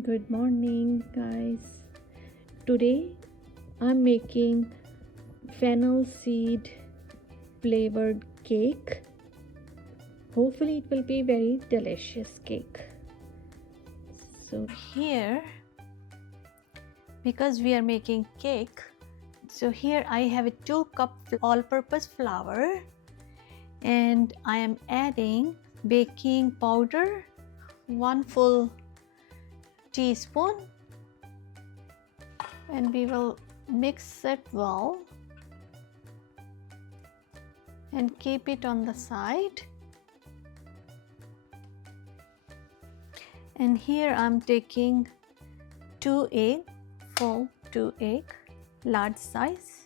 Good morning, guys. Today I'm making fennel seed flavored cake. Hopefully, it will be very delicious cake. So, Here, because we are making cake, so here I have a 2 cup all-purpose flour, and I am adding baking powder 1 full teaspoon, and we will mix it well and keep it on the side. And here I'm taking 2 egg, full 2 egg, large size.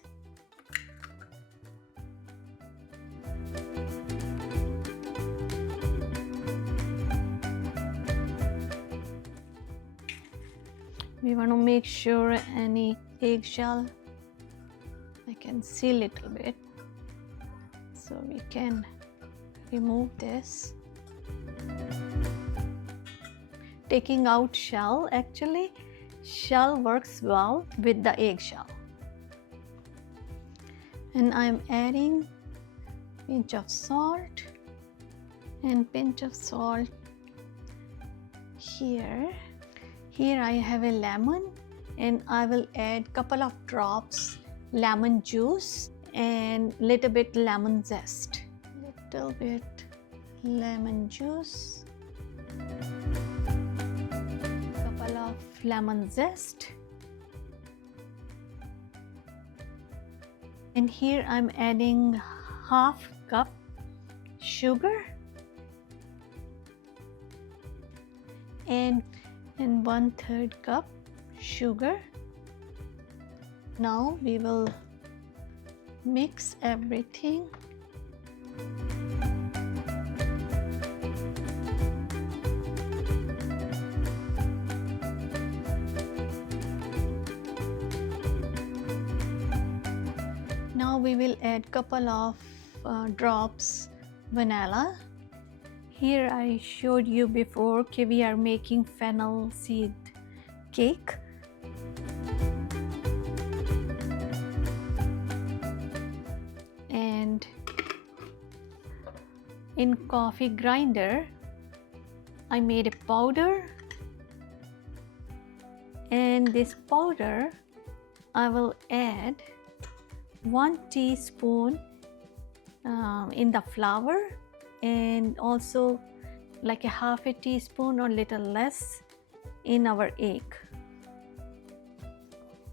We want to make sure any eggshell, I can see a little bit, so we can remove this. Taking out shell, actually shell works well with the eggshell. And I'm adding pinch of salt and pinch of salt here. Here I have a lemon, and I will add couple of drops lemon juice and little bit lemon zest. Little bit lemon juice, couple of lemon zest, and here I'm adding half cup sugar and 1/3 cup sugar. Now we will mix everything. Now we will add couple of drops vanilla. Here I showed you before that we are making fennel seed cake. And in coffee grinder, I made a powder, and this powder I will add 1 teaspoon in the flour, and also like a half a teaspoon or little less in our egg.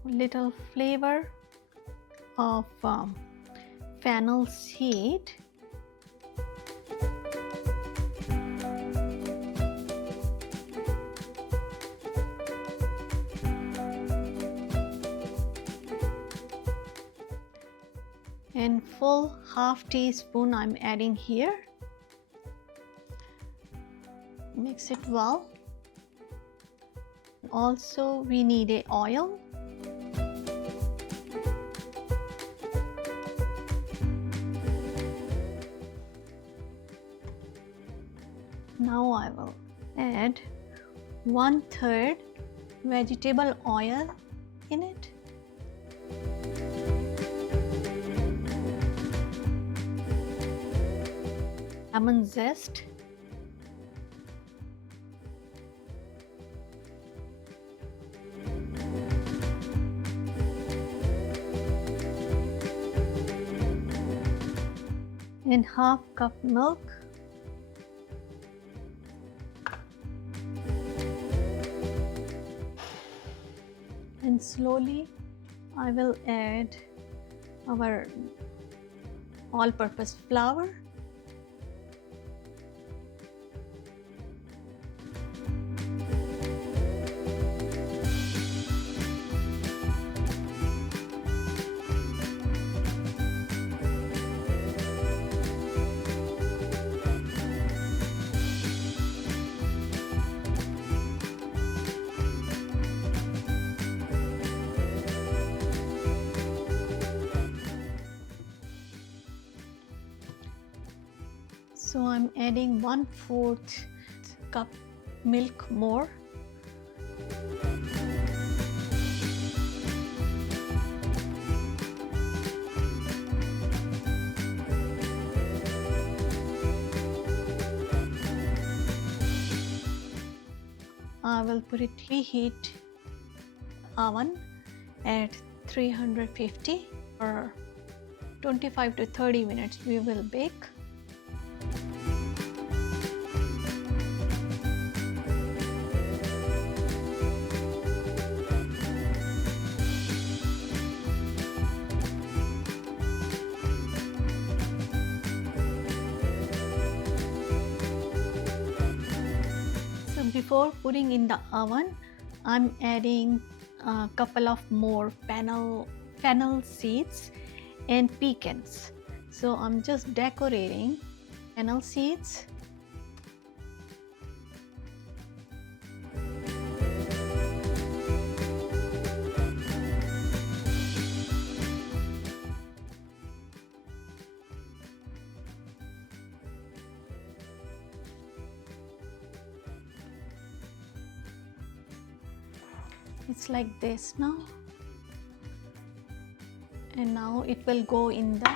Little flavor of fennel seed. And full half teaspoon I'm adding here. Mix it well. Also we need a oil. Now I will add 1/3 vegetable oil in it. Lemon zest. And half cup milk. And slowly I will add our all-purpose flour. So I'm adding 1/4 cup milk more. I will put it preheat oven at 350 for 25 to 30 minutes. We will bake. Before putting in the oven, I'm adding a couple of more fennel seeds and pecans. So I'm just decorating fennel seeds. It's like this now, and now it will go in the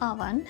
oven.